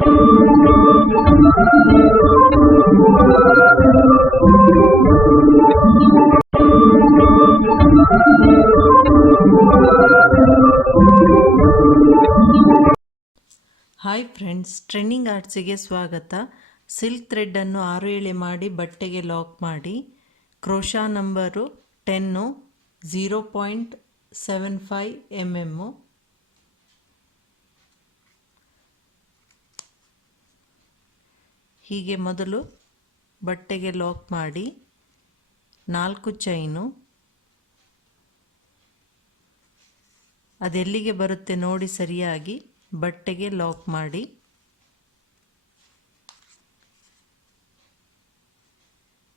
Hi friends, trending ಆರ್ಟ್ಸಿಗೆ ಸ್ವಾಗತ. Silk ಥ್ರೆಡ್ಡನ್ನು 6 ಎಳೆ ಮಾಡಿ ಬಟ್ಟೆಗೆ ಲಾಕ್ ಮಾಡಿ. Crochet number 10, 0.75 mm. ಹೀಗೆ ಮೊದಲು ಬಟ್ಟೆಗೆ ಲಾಕ್ ಮಾಡಿ 4 ಚೈನು. ಅದೆಲ್ಲಿಗೆ ಬರುತ್ತೆ ನೋಡಿ ಸರಿಯಾಗಿ ಬಟ್ಟೆಗೆ ಲಾಕ್ ಮಾಡಿ.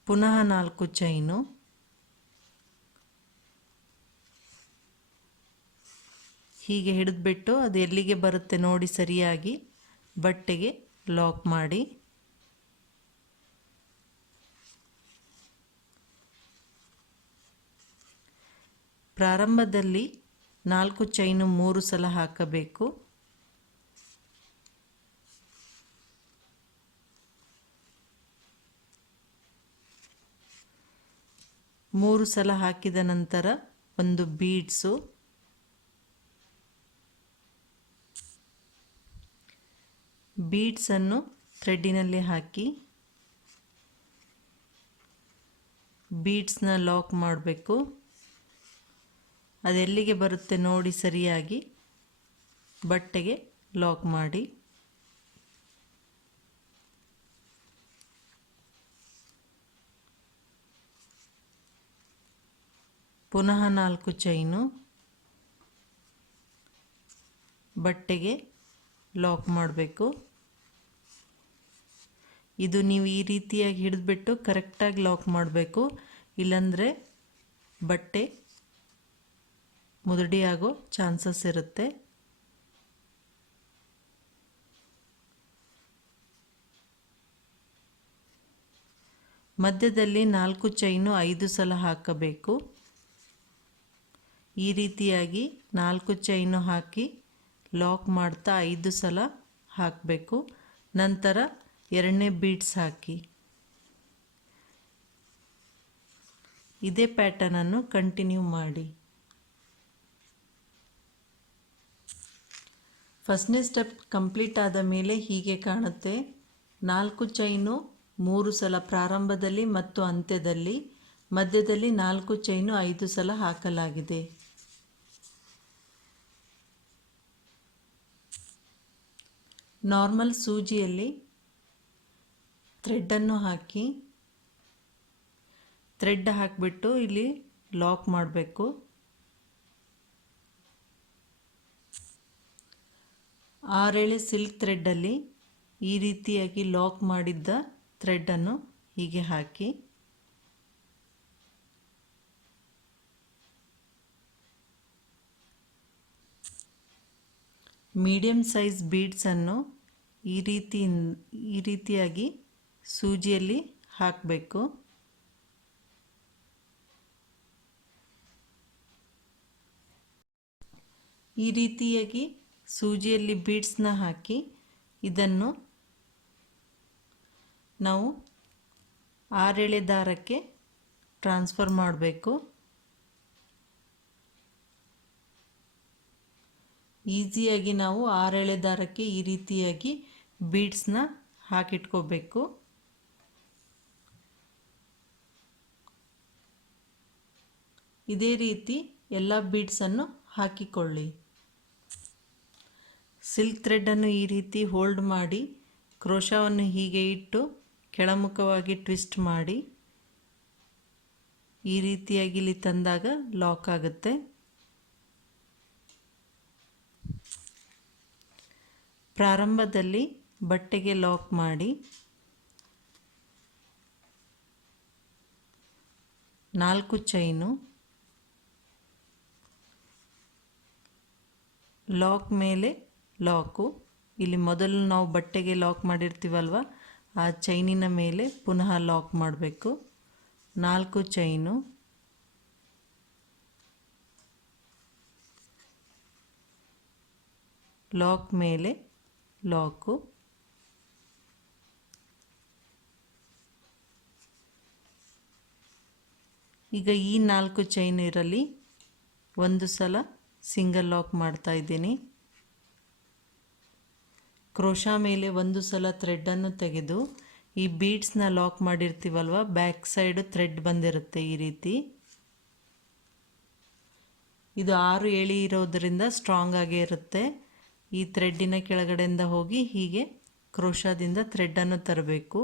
ಪುನಃ 4 ಚೈನು. ಹೀಗೆ ಹಿಡಿದ್ಬಿಟ್ಟು ಅದು ಎಲ್ಲಿಗೆ ಬರುತ್ತೆ ನೋಡಿ ಸರಿಯಾಗಿ ಬಟ್ಟೆಗೆ ಲಾಕ್ ಮಾಡಿ. ಪ್ರಾರಂಭದಲ್ಲಿ 4 ಚೈನು 3 ಸಲ ಹಾಕಬೇಕು. ಮೂರು ಸಲ ಹಾಕಿದ ನಂತರ ಒಂದು ಬೀಡ್ಸನ್ನು ಥ್ರೆಡ್ಡಿನಲ್ಲಿ ಹಾಕಿ ಬೀಡ್ಸ್ನ ಲಾಕ್ ಮಾಡಬೇಕು. ಅದೆಲ್ಲಿಗೆ ಬರುತ್ತೆ ನೋಡಿ ಸರಿಯಾಗಿ ಬಟ್ಟೆಗೆ ಲಾಕ್ ಮಾಡಿ. ಪುನಃ 4 ಚೈನು. ಬಟ್ಟೆಗೆ ಲಾಕ್ ಮಾಡಬೇಕು. ಇದು ನೀವು ಈ ರೀತಿಯಾಗಿ ಹಿಡಿದ್ಬಿಟ್ಟು ಕರೆಕ್ಟಾಗಿ ಲಾಕ್ ಮಾಡಬೇಕು, ಇಲ್ಲಾಂದರೆ ಬಟ್ಟೆ ಮುದುಡಿ ಆಗೋ ಚಾನ್ಸಸ್ ಇರುತ್ತೆ. ಮಧ್ಯದಲ್ಲಿ 4 ಚೈನು 5 ಸಲ ಹಾಕಬೇಕು. ಈ ರೀತಿಯಾಗಿ 4 ಚೈನು ಹಾಕಿ ಲಾಕ್ ಮಾಡ್ತಾ 5 ಸಲ ಹಾಕಬೇಕು. ನಂತರ ಎರಡನೇ ಬೀಡ್ಸ್ ಹಾಕಿ. ಇದೇ ಪ್ಯಾಟರ್ನನ್ನು ಕಂಟಿನ್ಯೂ ಮಾಡಿ. ಫಸ್ಟ್ನೇ ಸ್ಟೆಪ್ ಕಂಪ್ಲೀಟ್ ಆದ ಮೇಲೆ ಹೀಗೆ ಕಾಣುತ್ತೆ. 4 ಚೈನು 3 ಸಲ ಪ್ರಾರಂಭದಲ್ಲಿ ಮತ್ತು ಅಂತ್ಯದಲ್ಲಿ, ಮಧ್ಯದಲ್ಲಿ 4 ಚೈನು 5 ಸಲ ಹಾಕಲಾಗಿದೆ. ನಾರ್ಮಲ್ ಸೂಜಿಯಲ್ಲಿ ಥ್ರೆಡ್ಡನ್ನು ಹಾಕಿ ಥ್ರೆಡ್ ಹಾಕಿಬಿಟ್ಟು ಇಲ್ಲಿ ಲಾಕ್ ಮಾಡಬೇಕು. 6 ಎಳೆ ಸಿಲ್ಕ್ ಥ್ರೆಡ್ಡಲ್ಲಿ ಈ ರೀತಿಯಾಗಿ ಲಾಕ್ ಮಾಡಿದ್ದ ಥ್ರೆಡ್ಡನ್ನು ಹೀಗೆ ಹಾಕಿ ಮೀಡಿಯಂ ಸೈಜ್ ಬೀಡ್ಸನ್ನು ಈ ರೀತಿಯಾಗಿ ಸೂಜಿಯಲ್ಲಿ ಹಾಕಬೇಕು. ಈ ರೀತಿಯಾಗಿ ಸೂಜಿಯಲ್ಲಿ ಬೀಡ್ಸ್ನ ಹಾಕಿ ಇದನ್ನು ನಾವು 6 ಎಳೆ ದಾರಕ್ಕೆ ಟ್ರಾನ್ಸ್ಫರ್ ಮಾಡಬೇಕು. ಈಸಿಯಾಗಿ ನಾವು 6 ಎಳೆ ದಾರಕ್ಕೆ ಈ ರೀತಿಯಾಗಿ ಬೀಡ್ಸ್ನ ಹಾಕಿಟ್ಕೋಬೇಕು. ಇದೇ ರೀತಿ ಎಲ್ಲ ಬೀಡ್ಸನ್ನು ಹಾಕಿಕೊಳ್ಳಿ. ಸಿಲ್ಕ್ ಥ್ರೆಡ್ಡನ್ನು ಈ ರೀತಿ ಹೋಲ್ಡ್ ಮಾಡಿ ಕ್ರೋಶಾವನ್ನು ಹೀಗೆ ಇಟ್ಟು ಕೆಳಮುಖವಾಗಿ ಟ್ವಿಸ್ಟ್ ಮಾಡಿ ಈ ರೀತಿಯಾಗಿ ಇಲ್ಲಿ ತಂದಾಗ ಲಾಕ್ ಆಗುತ್ತೆ. ಪ್ರಾರಂಭದಲ್ಲಿ ಬಟ್ಟೆಗೆ ಲಾಕ್ ಮಾಡಿ 4 ಚೈನು, ಲಾಕ್ ಮೇಲೆ ಲಾಕು. ಇಲ್ಲಿ ಮೊದಲು ನಾವು ಬಟ್ಟೆಗೆ ಲಾಕ್ ಮಾಡಿರ್ತೀವಲ್ವ, ಆ ಚೈನಿನ ಮೇಲೆ ಪುನಃ ಲಾಕ್ ಮಾಡಬೇಕು. 4 ಚೈನು, ಲಾಕ್ ಮೇಲೆ ಲಾಕು, ಈಗ ಈ 4 ಚೈನ್ ಇರಲಿ ಒಂದು ಸಲ ಸಿಂಗಲ್ ಲಾಕ್ ಮಾಡ್ತಾ ಇದ್ದೀನಿ. ಕ್ರೋಶಾ ಮೇಲೆ ಒಂದು ಸಲ ಥ್ರೆಡ್ಡನ್ನು ತೆಗೆದು ಈ ಬೀಡ್ಸ್ನ ಲಾಕ್ ಮಾಡಿರ್ತೀವಲ್ವ, ಬ್ಯಾಕ್ ಸೈಡ್ ಥ್ರೆಡ್ ಬಂದಿರುತ್ತೆ ಈ ರೀತಿ. ಇದು 6 ಎಳೆ ಇರೋದರಿಂದ ಸ್ಟ್ರಾಂಗ್ ಆಗೇ ಇರುತ್ತೆ. ಈ ಥ್ರೆಡ್ಡಿನ ಕೆಳಗಡೆಯಿಂದ ಹೋಗಿ ಹೀಗೆ ಕ್ರೋಶಾದಿಂದ ಥ್ರೆಡ್ಡನ್ನು ತರಬೇಕು.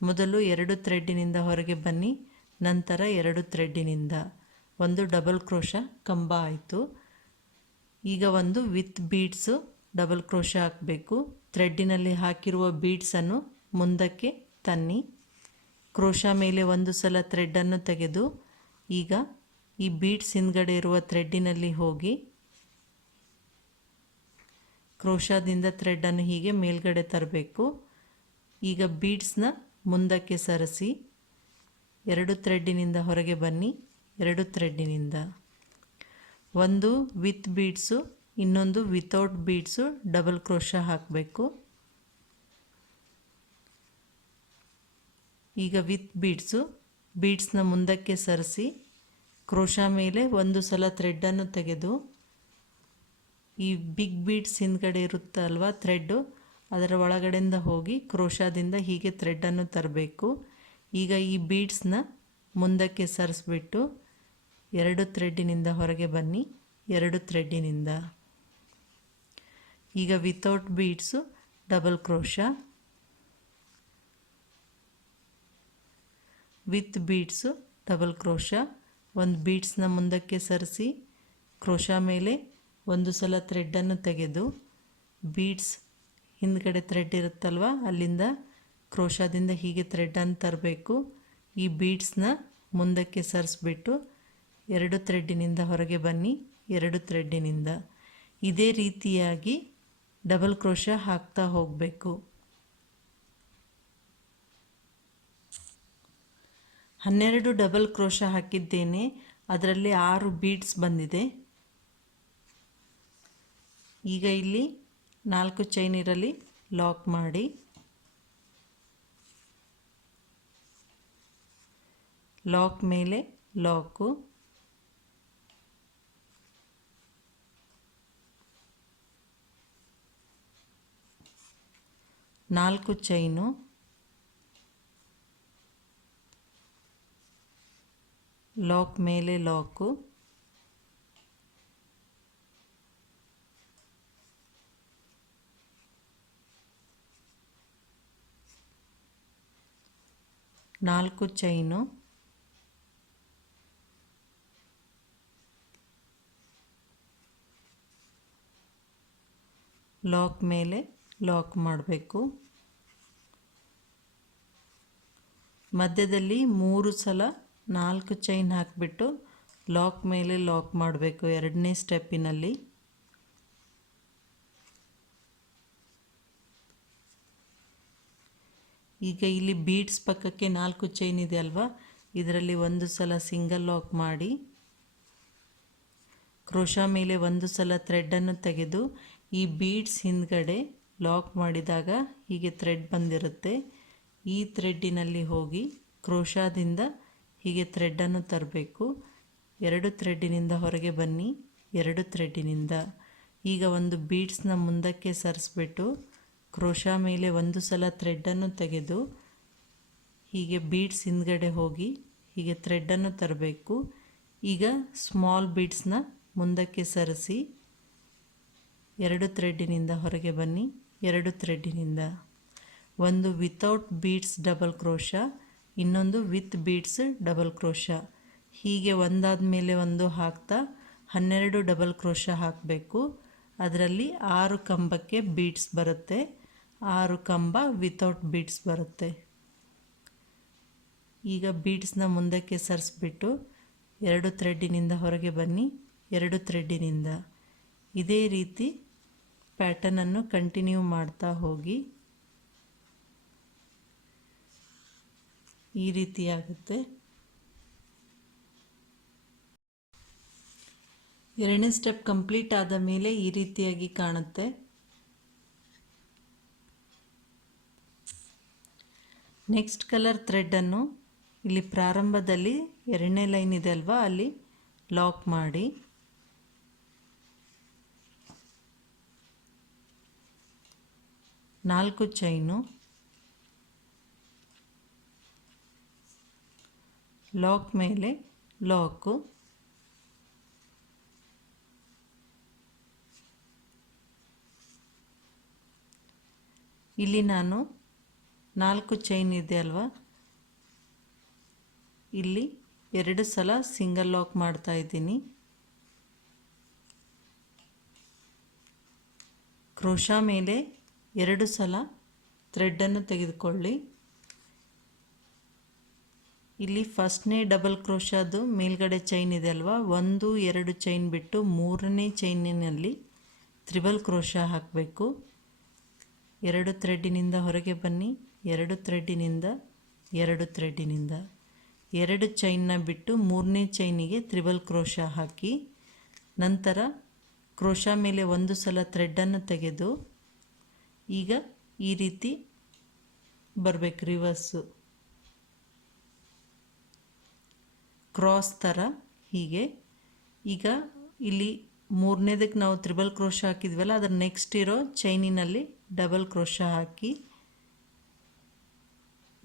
ಮೊದಲು 2 ಥ್ರೆಡ್ಡಿನಿಂದ ಹೊರಗೆ ಬನ್ನಿ, ನಂತರ 2 ಥ್ರೆಡ್ಡಿನಿಂದ ಒಂದು ಡಬಲ್ ಕ್ರೋಶಾ ಕಂಬ ಆಯಿತು. ಈಗ ಒಂದು ವಿತ್ ಬೀಡ್ಸು ಡಬಲ್ ಕ್ರೋಶಾ ಹಾಕಬೇಕು. ಥ್ರೆಡ್ಡಿನಲ್ಲಿ ಹಾಕಿರುವ ಬೀಡ್ಸನ್ನು ಮುಂದಕ್ಕೆ ತನ್ನಿ. ಕ್ರೋಶಾ ಮೇಲೆ ಒಂದು ಸಲ ಥ್ರೆಡ್ಡನ್ನು ತೆಗೆದು ಈಗ ಈ ಬೀಡ್ಸ್ ಹಿಂದ್ಗಡೆ ಇರುವ ಥ್ರೆಡ್ಡಿನಲ್ಲಿ ಹೋಗಿ ಕ್ರೋಶಾದಿಂದ ಥ್ರೆಡ್ಡನ್ನು ಹೀಗೆ ಮೇಲ್ಗಡೆ ತರಬೇಕು. ಈಗ ಬೀಡ್ಸ್ನ ಮುಂದಕ್ಕೆ ಸರಿಸಿ 2 ಥ್ರೆಡ್ಡಿನಿಂದ ಹೊರಗೆ ಬನ್ನಿ. 2 ಥ್ರೆಡ್ಡಿನಿಂದ ಒಂದು ವಿತ್ ಬೀಡ್ಸು, ಇನ್ನೊಂದು ವಿತೌಟ್ ಬೀಡ್ಸು ಡಬಲ್ ಕ್ರೋಶಾ ಹಾಕಬೇಕು. ಈಗ ವಿತ್ ಬೀಡ್ಸು ಬೀಡ್ಸ್ನ ಮುಂದಕ್ಕೆ ಸರಿಸಿ ಕ್ರೋಶಾ ಮೇಲೆ ಒಂದು ಸಲ ಥ್ರೆಡ್ಡನ್ನು ತೆಗೆದು ಈ ಬಿಗ್ ಬೀಡ್ಸ್ ಹಿಂದ್ಗಡೆ ಇರುತ್ತಲ್ವ ಥ್ರೆಡ್ಡು, ಅದರ ಒಳಗಡೆಯಿಂದ ಹೋಗಿ ಕ್ರೋಶಾದಿಂದ ಹೀಗೆ ಥ್ರೆಡ್ಡನ್ನು ತರಬೇಕು. ಈಗ ಈ ಬೀಡ್ಸ್ನ ಮುಂದಕ್ಕೆ ಸರಿಸ್ಬಿಟ್ಟು 2 ಥ್ರೆಡ್ಡಿನಿಂದ ಹೊರಗೆ ಬನ್ನಿ. 2 ಥ್ರೆಡ್ಡಿನಿಂದ ಈಗ without beads double crochet, with beads double crochet. ಒಂದು ಬೀಡ್ಸ್ನ ಮುಂದಕ್ಕೆ ಸರಿಸಿ ಕ್ರೋಶಾ ಮೇಲೆ ಒಂದು ಸಲ ಥ್ರೆಡ್ಡನ್ನು ತೆಗೆದು ಬೀಡ್ಸ್ ಹಿಂದ್ಗಡೆ ಥ್ರೆಡ್ ಇರುತ್ತಲ್ವ ಅಲ್ಲಿಂದ ಕ್ರೋಶಾದಿಂದ ಹೀಗೆ ಥ್ರೆಡ್ಡನ್ನು ತರಬೇಕು. ಈ ಬೀಡ್ಸ್ನ ಮುಂದಕ್ಕೆ ಸರಿಸ್ಬಿಟ್ಟು 2 ಥ್ರೆಡ್ಡಿನಿಂದ ಹೊರಗೆ ಬನ್ನಿ. 2 ಥ್ರೆಡ್ಡಿನಿಂದ ಇದೇ ರೀತಿಯಾಗಿ ಡಬಲ್ ಕ್ರೋಶಾ ಹಾಕ್ತಾ ಹೋಗಬೇಕು. 12 ಡಬಲ್ ಕ್ರೋಶಾ ಹಾಕಿದ್ದೇನೆ, ಅದರಲ್ಲಿ 6 ಬೀಡ್ಸ್ ಬಂದಿದೆ. ಈಗ ಇಲ್ಲಿ 4 ಚೈನ್ ಇರಲಿ ಲಾಕ್ ಮಾಡಿ, ಲಾಕ್ ಮೇಲೆ ಲಾಕು, ನಾಲ್ಕು ಚೈನು, ಲಾಕ್ ಮೇಲೆ ಲಾಕು, ನಾಲ್ಕು ಚೈನು, ಲಾಕ್ ಮೇಲೆ ಲಾಕ್ ಮಾಡಬೇಕು. ಮಧ್ಯದಲ್ಲಿ 3 ಸಲ 4 ಚೈನ್ ಹಾಕಿಬಿಟ್ಟು ಲಾಕ್ ಮೇಲೆ ಲಾಕ್ ಮಾಡಬೇಕು 2ನೇ ಸ್ಟೆಪ್ಪಿನಲ್ಲಿ. ಈಗ ಇಲ್ಲಿ ಬೀಡ್ಸ್ ಪಕ್ಕಕ್ಕೆ 4 ಚೈನ್ ಇದೆ ಅಲ್ವಾ, ಇದರಲ್ಲಿ ಒಂದು ಸಲ ಸಿಂಗಲ್ ಲಾಕ್ ಮಾಡಿ ಕ್ರೋಶಾ ಮೇಲೆ ಒಂದು ಸಲ ಥ್ರೆಡ್ಡನ್ನು ತೆಗೆದು ಈ ಬೀಡ್ಸ್ ಹಿಂದ್ಗಡೆ ಲಾಕ್ ಮಾಡಿದಾಗ ಹೀಗೆ ಥ್ರೆಡ್ ಬಂದಿರುತ್ತೆ. ಈ ಥ್ರೆಡ್ಡಿನಲ್ಲಿ ಹೋಗಿ ಕ್ರೋಶಾದಿಂದ ಹೀಗೆ ಥ್ರೆಡ್ಡನ್ನು ತರಬೇಕು. 2 ಥ್ರೆಡ್ಡಿನಿಂದ ಹೊರಗೆ ಬನ್ನಿ. 2 ಥ್ರೆಡ್ಡಿನಿಂದ ಈಗ ಒಂದು ಬೀಡ್ಸ್ನ ಮುಂದಕ್ಕೆ ಸರಿಸ್ಬಿಟ್ಟು ಕ್ರೋಶಾ ಮೇಲೆ ಒಂದು ಸಲ ಥ್ರೆಡ್ಡನ್ನು ತೆಗೆದು ಹೀಗೆ ಬೀಡ್ಸ್ ಹಿಂದ್ಗಡೆ ಹೋಗಿ ಹೀಗೆ ಥ್ರೆಡ್ಡನ್ನು ತರಬೇಕು. ಈಗ ಸ್ಮಾಲ್ ಬೀಡ್ಸ್ನ ಮುಂದಕ್ಕೆ ಸರಿಸಿ 2 ಥ್ರೆಡ್ಡಿನಿಂದ ಹೊರಗೆ ಬನ್ನಿ. 2 ಥ್ರೆಡ್ಡಿನಿಂದ ಒಂದು ವಿತೌಟ್ ಬೀಡ್ಸ್ ಡಬಲ್ ಕ್ರೋಶಾ, ಇನ್ನೊಂದು ವಿತ್ ಬೀಡ್ಸ್ ಡಬಲ್ ಕ್ರೋಶಾ, ಹೀಗೆ ಒಂದಾದ ಮೇಲೆ ಒಂದು ಹಾಕ್ತಾ 12 ಡಬಲ್ ಕ್ರೋಶಾ ಹಾಕಬೇಕು. ಅದರಲ್ಲಿ 6 ಕಂಬಕ್ಕೆ ಬೀಡ್ಸ್ ಬರುತ್ತೆ, 6 ಕಂಬ ವಿತೌಟ್ ಬೀಡ್ಸ್ ಬರುತ್ತೆ. ಈಗ ಬೀಡ್ಸ್ನ ಮುಂದಕ್ಕೆ ಸರಿಸ್ಬಿಟ್ಟು 2 ಥ್ರೆಡ್ಡಿನಿಂದ ಹೊರಗೆ ಬನ್ನಿ. 2 ಥ್ರೆಡ್ಡಿನಿಂದ ಇದೇ ರೀತಿ ಪ್ಯಾಟರ್ನನ್ನು ಕಂಟಿನ್ಯೂ ಮಾಡ್ತಾ ಹೋಗಿ. ಈ ರೀತಿ ಆಗುತ್ತೆ. 2ನೇ ಸ್ಟೆಪ್ ಕಂಪ್ಲೀಟ್ ಆದ ಮೇಲೆ ಈ ರೀತಿಯಾಗಿ ಕಾಣುತ್ತೆ. ನೆಕ್ಸ್ಟ್ ಕಲರ್ ಥ್ರೆಡ್ಡನ್ನು ಇಲ್ಲಿ ಪ್ರಾರಂಭದಲ್ಲಿ ಎರಡನೇ ಲೈನ್ ಇದೆ ಅಲ್ವಾ, ಅಲ್ಲಿ ಲಾಕ್ ಮಾಡಿ. ನಾಲ್ಕು ಚೈನು, ಲಾಕ್ ಮೇಲೆ ಲಾಕು, ಇಲ್ಲಿ ನಾನು 4 ಚೈನ್ ಇದೆ ಅಲ್ವಾ, ಇಲ್ಲಿ 2 ಸಲ ಸಿಂಗಲ್ ಲಾಕ್ ಮಾಡ್ತಾ ಇದ್ದೀನಿ. ಕ್ರೋಶಾ ಮೇಲೆ 2 ಸಲ ಥ್ರೆಡ್ಡನ್ನು ತೆಗೆದುಕೊಳ್ಳಿ. ಇಲ್ಲಿ ಫಸ್ಟ್ನೇ ಡಬಲ್ ಕ್ರೋಶಾದು ಮೇಲ್ಗಡೆ ಚೈನ್ ಇದೆ ಅಲ್ವಾ, 1 2 ಚೈನ್ ಬಿಟ್ಟು 3ನೇ ಚೈನಿನಲ್ಲಿ ತ್ರಿಬಲ್ ಕ್ರೋಶಾ ಹಾಕಬೇಕು. 2 ಥ್ರೆಡ್ಡಿನಿಂದ ಹೊರಗೆ ಬನ್ನಿ, 2 ಥ್ರೆಡ್ಡಿನಿಂದ 2 ಥ್ರೆಡ್ಡಿನಿಂದ 2 ಚೈನ್ನ ಬಿಟ್ಟು 3ನೇ ಚೈನಿಗೆ ತ್ರಿಬಲ್ ಕ್ರೋಶಾ ಹಾಕಿ, ನಂತರ ಕ್ರೋಶಾ ಮೇಲೆ 1 ಸಲ ಥ್ರೆಡ್ಡನ್ನು ತೆಗೆದು ಈಗ ಈ ರೀತಿ ಬರಬೇಕು, ರಿವರ್ಸು ಕ್ರಾಸ್ ಥರ ಹೀಗೆ. ಈಗ ಇಲ್ಲಿ 3ನೇದಕ್ಕೆ ನಾವು ತ್ರಿಬಲ್ ಕ್ರೋಶಾ ಹಾಕಿದ್ವಲ್ಲ, ಅದರ ನೆಕ್ಸ್ಟ್ ಇರೋ ಚೈನಿನಲ್ಲಿ ಡಬಲ್ ಕ್ರೋಶಾ ಹಾಕಿ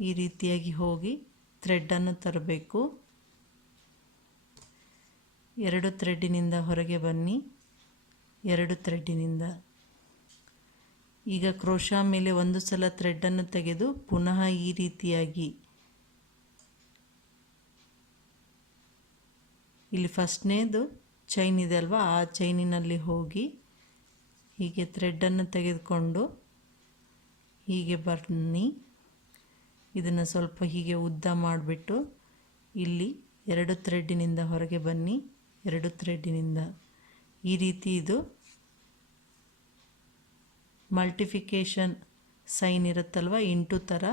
ಈ ರೀತಿಯಾಗಿ ಹೋಗಿ ಥ್ರೆಡ್ಡನ್ನು ತರಬೇಕು. 2 ಥ್ರೆಡ್ಡಿನಿಂದ ಹೊರಗೆ ಬನ್ನಿ, 2 ಥ್ರೆಡ್ಡಿನಿಂದ ಈಗ ಕ್ರೋಶಾ ಮೇಲೆ 1 ಸಲ ಥ್ರೆಡ್ಡನ್ನು ತೆಗೆದು ಪುನಃ ಈ ರೀತಿಯಾಗಿ ಇಲ್ಲಿ ಫಸ್ಟ್ನೇದು ಚೈನ್ ಇದೆ ಅಲ್ವಾ, ಆ ಚೈನಿನಲ್ಲಿ ಹೋಗಿ ಹೀಗೆ ಥ್ರೆಡ್ಡನ್ನು ತೆಗೆದುಕೊಂಡು ಹೀಗೆ ಬನ್ನಿ. ಇದನ್ನು ಸ್ವಲ್ಪ ಹೀಗೆ ಉದ್ದ ಮಾಡಿಬಿಟ್ಟು ಇಲ್ಲಿ 2 ಥ್ರೆಡ್ಡಿನಿಂದ ಹೊರಗೆ ಬನ್ನಿ, 2 ಥ್ರೆಡ್ಡಿನಿಂದ ಈ ರೀತಿ ಇದು ಮಲ್ಟಿಫಿಕೇಷನ್ ಸೈನ್ ಇರುತ್ತಲ್ವ, ಇಂಟು ಥರ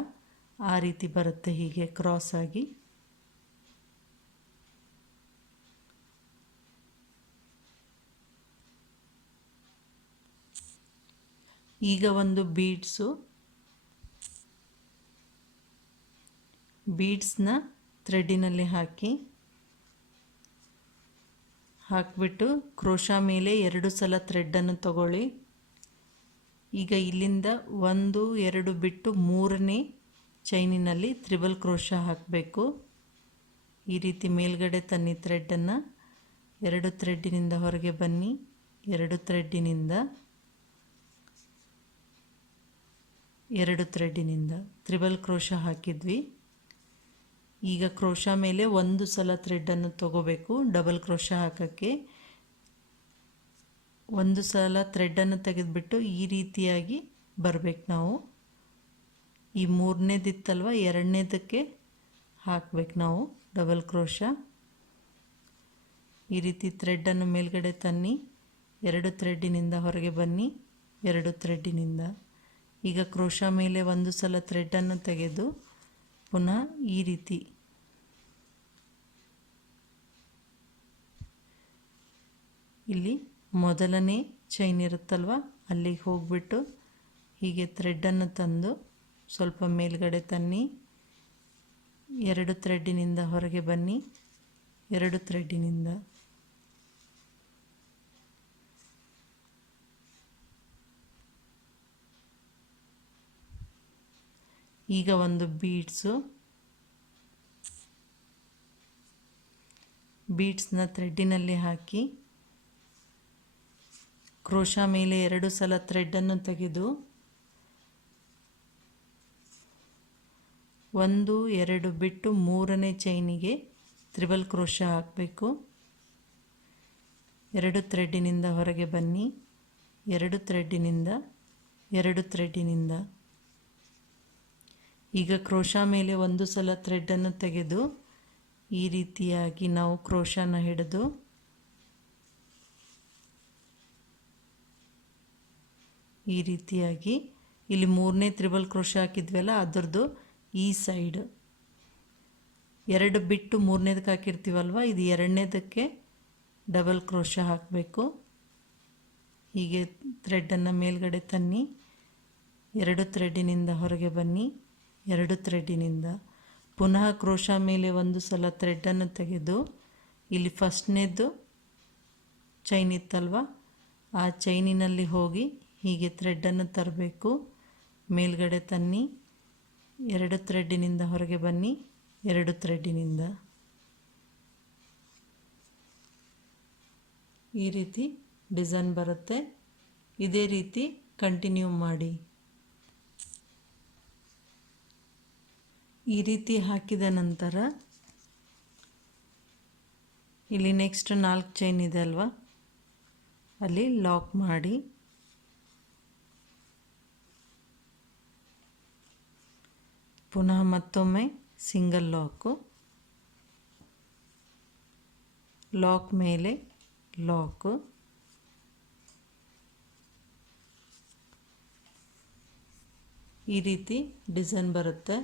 ಆ ರೀತಿ ಬರುತ್ತೆ ಹೀಗೆ ಕ್ರಾಸ್ ಆಗಿ. ಈಗ ಒಂದು ಬೀಡ್ಸ್ನ ಥ್ರೆಡ್ಡಿನಲ್ಲಿ ಹಾಕಿಬಿಟ್ಟು ಕ್ರೋಶಾ ಮೇಲೆ 2 ಸಲ ಥ್ರೆಡ್ಡನ್ನು ತಗೊಳ್ಳಿ. ಈಗ ಇಲ್ಲಿಂದ 1 2 ಬಿಟ್ಟು 3ನೇ ಚೈನಿನಲ್ಲಿ ತ್ರಿಬಲ್ ಕ್ರೋಶಾ ಹಾಕಬೇಕು. ಈ ರೀತಿ ಮೇಲ್ಗಡೆ ತನ್ನಿ ಥ್ರೆಡ್ಡನ್ನು, 2 ಥ್ರೆಡ್ಡಿನಿಂದ ಹೊರಗೆ ಬನ್ನಿ, 2 ಥ್ರೆಡ್ಡಿನಿಂದ 2 ಥ್ರೆಡ್ಡಿನಿಂದ ತ್ರಿಬಲ್ ಕ್ರೋಶಾ ಹಾಕಿದ್ವಿ. ಈಗ ಕ್ರೋಶಾ ಮೇಲೆ 1 ಸಲ ಥ್ರೆಡ್ಡನ್ನು ತಗೋಬೇಕು ಡಬಲ್ ಕ್ರೋಶಾ ಹಾಕೋಕ್ಕೆ. 1 ಸಲ ಥ್ರೆಡ್ಡನ್ನು ತೆಗೆದುಬಿಟ್ಟು ಈ ರೀತಿಯಾಗಿ ಬರಬೇಕು ನಾವು. ಈ 3ನೇದಿತ್ತಲ್ವ, 2ನೇದಕ್ಕೆ ಹಾಕಬೇಕು ನಾವು ಡಬಲ್ ಕ್ರೋಶಾ. ಈ ರೀತಿ ಥ್ರೆಡ್ಡನ್ನು ಮೇಲ್ಗಡೆ ತನ್ನಿ, 2 ಥ್ರೆಡ್ಡಿನಿಂದ ಹೊರಗೆ ಬನ್ನಿ, 2 ಥ್ರೆಡ್ಡಿನಿಂದ ಈಗ ಕ್ರೋಶಾ ಮೇಲೆ 1 ಸಲ ಥ್ರೆಡ್ಡನ್ನು ತೆಗೆದು ಪುನಃ ಈ ರೀತಿ ಇಲ್ಲಿ ಮೊದಲನೇ ಚೈನ್ ಇರುತ್ತಲ್ವ, ಅಲ್ಲಿಗೆ ಹೋಗಿಬಿಟ್ಟು ಹೀಗೆ ಥ್ರೆಡ್ಡನ್ನು ತಂದು ಸ್ವಲ್ಪ ಮೇಲ್ಗಡೆ ತನ್ನಿ, 2 ಥ್ರೆಡ್ಡಿನಿಂದ ಹೊರಗೆ ಬನ್ನಿ, 2 ಥ್ರೆಡ್ಡಿನಿಂದ ಈಗ ಒಂದು ಬೀಡ್ಸ್ನ ಥ್ರೆಡ್ಡಿನಲ್ಲಿ ಹಾಕಿ ಕ್ರೋಶಾ ಮೇಲೆ 2 ಸಲ ಥ್ರೆಡ್ಡನ್ನು ತೆಗೆದು 1 2 ಬಿಟ್ಟು 3ನೇ ಚೈನಿಗೆ ತ್ರಿಬಲ್ ಕ್ರೋಶಾ ಹಾಕಬೇಕು. 2 ಥ್ರೆಡ್ಡಿನಿಂದ ಹೊರಗೆ ಬನ್ನಿ, 2 ಥ್ರೆಡ್ಡಿನಿಂದ 2 ಥ್ರೆಡ್ಡಿನಿಂದ ಈಗ ಕ್ರೋಶಾ ಮೇಲೆ 1 ಸಲ ಥ್ರೆಡ್ಡನ್ನು ತೆಗೆದು ಈ ರೀತಿಯಾಗಿ ನಾವು ಕ್ರೋಶಾನ ಹಿಡಿದು ಈ ರೀತಿಯಾಗಿ ಇಲ್ಲಿ 3ನೇ ತ್ರಿಬಲ್ ಕ್ರೋಶಾ ಹಾಕಿದ್ವಲ್ಲ, ಅದರದ್ದು ಈ ಸೈಡ್ 2 ಬಿಟ್ಟು 3ನೇದಕ್ಕೆ ಹಾಕಿರ್ತೀವಲ್ವ, ಇದು 2ನೇದಕ್ಕೆ ಡಬಲ್ ಕ್ರೋಶಾ ಹಾಕಬೇಕು. ಹೀಗೆ ಥ್ರೆಡ್ಡನ್ನು ಮೇಲ್ಗಡೆ ತನ್ನಿ, 2 ಥ್ರೆಡ್ಡಿನಿಂದ ಹೊರಗೆ ಬನ್ನಿ, 2 ಥ್ರೆಡ್ಡಿನಿಂದ ಪುನಃ ಕ್ರೋಶಾ ಮೇಲೆ ಒಂದು ಸಲ ಥ್ರೆಡ್ಡನ್ನು ತೆಗೆದು ಇಲ್ಲಿ ಫಸ್ಟ್ನೇದು ಚೈನ್ ಇತ್ತಲ್ವ, ಆ ಚೈನಿನಲ್ಲಿ ಹೋಗಿ ಹೀಗೆ ಥ್ರೆಡ್ಡನ್ನು ತರಬೇಕು. ಮೇಲ್ಗಡೆ ತನ್ನಿ, 2 ಥ್ರೆಡ್ಡಿನಿಂದ ಹೊರಗೆ ಬನ್ನಿ, 2 ಥ್ರೆಡ್ಡಿನಿಂದ ಈ ರೀತಿ ಡಿಸೈನ್ ಬರುತ್ತೆ. ಇದೇ ರೀತಿ ಕಂಟಿನ್ಯೂ ಮಾಡಿ. ಈ ರೀತಿ ಹಾಕಿದ ನಂತರ ಇಲ್ಲಿ ನೆಕ್ಸ್ಟ್ 4 ಚೈನ್ ಇದೆ ಅಲ್ವಾ, ಅಲ್ಲಿ ಲಾಕ್ ಮಾಡಿ ಪುನಃ ಮತ್ತೊಮ್ಮೆ ಸಿಂಗಲ್ ಲಾಕ್ ಮೇಲೆ ಲಾಕು, ಈ ರೀತಿ ಡಿಸೈನ್ ಬರುತ್ತೆ.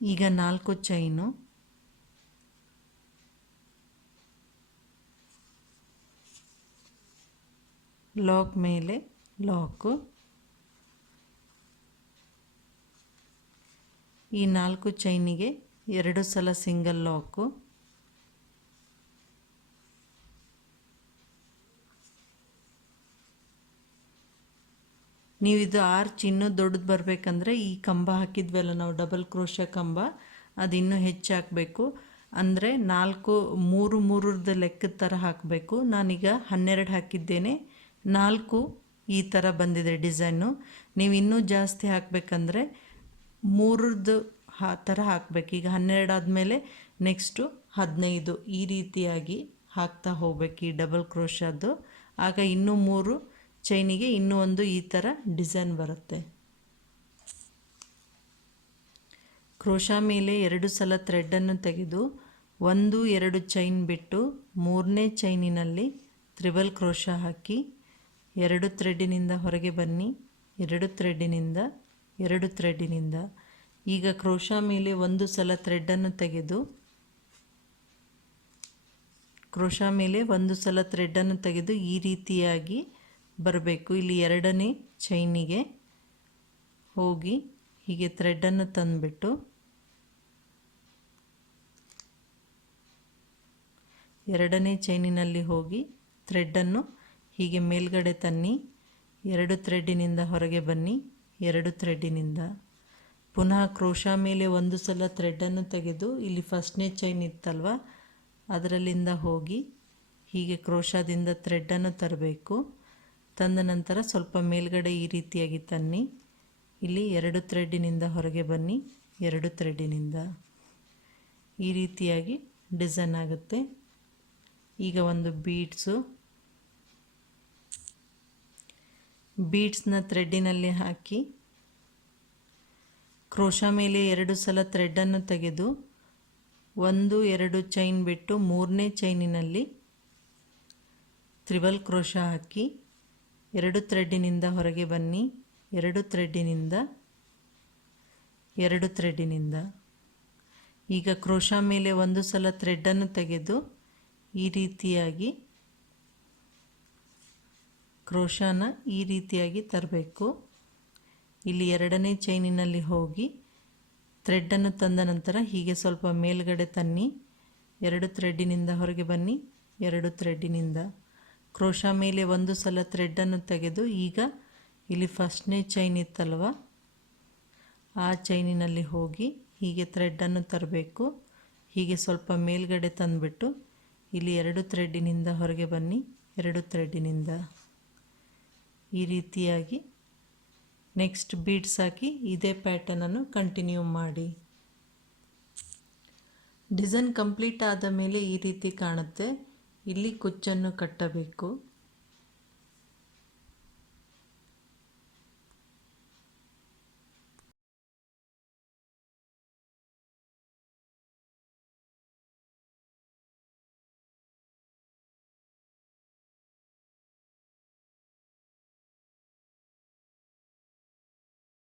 ಈಗ 4 ಚೈನು, ಲಾಕ್ ಮೇಲೆ ಲಾಕು, ಈ 4 ಚೈನಿಗೆ 2 ಸಲ ಸಿಂಗಲ್ ಲಾಕು, ನೀವು ಇದು ಆರ್ಚ್ ಇನ್ನೂ ದೊಡ್ಡದು ಬರಬೇಕಂದ್ರೆ ಈ ಕಂಬ ಹಾಕಿದ್ವಲ್ಲ ನಾವು, ಡಬಲ್ ಕ್ರೋಶಾ ಕಂಬ, ಅದು ಇನ್ನೂ ಹೆಚ್ಚು ಹಾಕಬೇಕು. ಅಂದರೆ 3 ಲೆಕ್ಕದ ಥರ ಹಾಕಬೇಕು. ನಾನೀಗ 12 ಹಾಕಿದ್ದೇನೆ, 4 ಈ ಥರ ಬಂದಿದೆ ಡಿಸೈನು. ನೀವು ಇನ್ನೂ ಜಾಸ್ತಿ ಹಾಕಬೇಕಂದ್ರೆ 3 ಥರ ಹಾಕಬೇಕು. ಈಗ 12 ಆದಮೇಲೆ ನೆಕ್ಸ್ಟು 15 ಈ ರೀತಿಯಾಗಿ ಹಾಕ್ತಾ ಹೋಗ್ಬೇಕು ಈ ಡಬಲ್ ಕ್ರೋಶಾದ್ದು. ಆಗ ಇನ್ನೂ 3 ಚೈನಿಗೆ ಇನ್ನೂ ಒಂದು ಈ ಥರ ಡಿಸೈನ್ ಬರುತ್ತೆ. ಕ್ರೋಶಾ ಮೇಲೆ 2 ಸಲ ಥ್ರೆಡ್ಡನ್ನು ತೆಗೆದು 1, 2 ಚೈನ್ ಬಿಟ್ಟು 3ನೇ ಚೈನಿನಲ್ಲಿ ತ್ರಿಬಲ್ ಕ್ರೋಶಾ ಹಾಕಿ 2 ಥ್ರೆಡ್ಡಿನಿಂದ ಹೊರಗೆ ಬನ್ನಿ, 2 ಥ್ರೆಡ್ಡಿನಿಂದ 2 ಥ್ರೆಡ್ಡಿನಿಂದ. ಈಗ ಕ್ರೋಶಾ ಮೇಲೆ 1 ಸಲ ಥ್ರೆಡ್ಡನ್ನು ತೆಗೆದು ಈ ರೀತಿಯಾಗಿ ಬರಬೇಕು. ಇಲ್ಲಿ 2ನೇ ಚೈನಿಗೆ ಹೋಗಿ ಹೀಗೆ ಥ್ರೆಡ್ಡನ್ನು ತಂದುಬಿಟ್ಟು 2ನೇ ಚೈನಿನಲ್ಲಿ ಹೋಗಿ ಥ್ರೆಡ್ಡನ್ನು ಹೀಗೆ ಮೇಲ್ಗಡೆ ತನ್ನಿ, 2 ಥ್ರೆಡ್ಡಿನಿಂದ ಹೊರಗೆ ಬನ್ನಿ, 2 ಥ್ರೆಡ್ಡಿನಿಂದ. ಪುನಃ ಕ್ರೋಶಾ ಮೇಲೆ 1 ಸಲ ಥ್ರೆಡ್ಡನ್ನು ತೆಗೆದು ಇಲ್ಲಿ ಫಸ್ಟ್ನೇ ಚೈನ್ ಇತ್ತಲ್ವ, ಅದರಲ್ಲಿಂದ ಹೋಗಿ ಹೀಗೆ ಕ್ರೋಶಾದಿಂದ ಥ್ರೆಡ್ಡನ್ನು ತರಬೇಕು. ತಂದ ನಂತರ ಸ್ವಲ್ಪ ಮೇಲ್ಗಡೆ ಈ ರೀತಿಯಾಗಿ ತನ್ನಿ, ಇಲ್ಲಿ 2 ಥ್ರೆಡ್ಡಿನಿಂದ ಹೊರಗೆ ಬನ್ನಿ, 2 ಥ್ರೆಡ್ಡಿನಿಂದ. ಈ ರೀತಿಯಾಗಿ ಡಿಸೈನ್ ಆಗುತ್ತೆ. ಈಗ ಒಂದು ಬೀಡ್ಸ್ನ ಥ್ರೆಡ್ಡಿನಲ್ಲಿ ಹಾಕಿ ಕ್ರೋಶಾ ಮೇಲೆ 2 ಸಲ ಥ್ರೆಡ್ಡನ್ನು ತೆಗೆದು 1, 2 ಚೈನ್ ಬಿಟ್ಟು 3ನೇ ಚೈನಿನಲ್ಲಿ ತ್ರಿಬಲ್ ಕ್ರೋಶಾ ಹಾಕಿ 2 ಥ್ರೆಡ್ಡಿನಿಂದ ಹೊರಗೆ ಬನ್ನಿ, 2 ಥ್ರೆಡ್ಡಿನಿಂದ 2 ಥ್ರೆಡ್ಡಿನಿಂದ. ಈಗ ಕ್ರೋಶಾ ಮೇಲೆ 1 ಸಲ ಥ್ರೆಡ್ಡನ್ನು ತೆಗೆದು ಈ ರೀತಿಯಾಗಿ ಕ್ರೋಶಾನ ಈ ರೀತಿಯಾಗಿ ತರಬೇಕು. ಇಲ್ಲಿ 2ನೇ ಚೈನಿನಲ್ಲಿ ಹೋಗಿ ಥ್ರೆಡ್ಡನ್ನು ತಂದ ನಂತರ ಹೀಗೆ ಸ್ವಲ್ಪ ಮೇಲ್ಗಡೆ ತನ್ನಿ, 2 ಥ್ರೆಡ್ಡಿನಿಂದ ಹೊರಗೆ ಬನ್ನಿ, 2 ಥ್ರೆಡ್ಡಿನಿಂದ. ಕ್ರೋಶಾ ಮೇಲೆ 1 ಸಲ ಥ್ರೆಡ್ಡನ್ನು ತೆಗೆದು ಈಗ ಇಲ್ಲಿ ಫಸ್ಟ್ನೇ ಚೈನ್ ಇತ್ತಲ್ವ, ಆ ಚೈನಿನಲ್ಲಿ ಹೋಗಿ ಹೀಗೆ ಥ್ರೆಡ್ಡನ್ನು ತರಬೇಕು. ಹೀಗೆ ಸ್ವಲ್ಪ ಮೇಲ್ಗಡೆ ತಂದುಬಿಟ್ಟು ಇಲ್ಲಿ 2 ಥ್ರೆಡ್ಡಿನಿಂದ ಹೊರಗೆ ಬನ್ನಿ, 2 ಥ್ರೆಡ್ಡಿನಿಂದ. ಈ ರೀತಿಯಾಗಿ ನೆಕ್ಸ್ಟ್ ಬೀಡ್ಸ್ ಹಾಕಿ ಇದೇ ಪ್ಯಾಟರ್ನನ್ನು ಕಂಟಿನ್ಯೂ ಮಾಡಿ. ಡಿಸೈನ್ ಕಂಪ್ಲೀಟ್ ಆದ ಮೇಲೆ ಈ ರೀತಿ ಕಾಣುತ್ತೆ. ಇಲ್ಲಿ ಕುಚ್ಚನ್ನು ಕಟ್ಟಬೇಕು.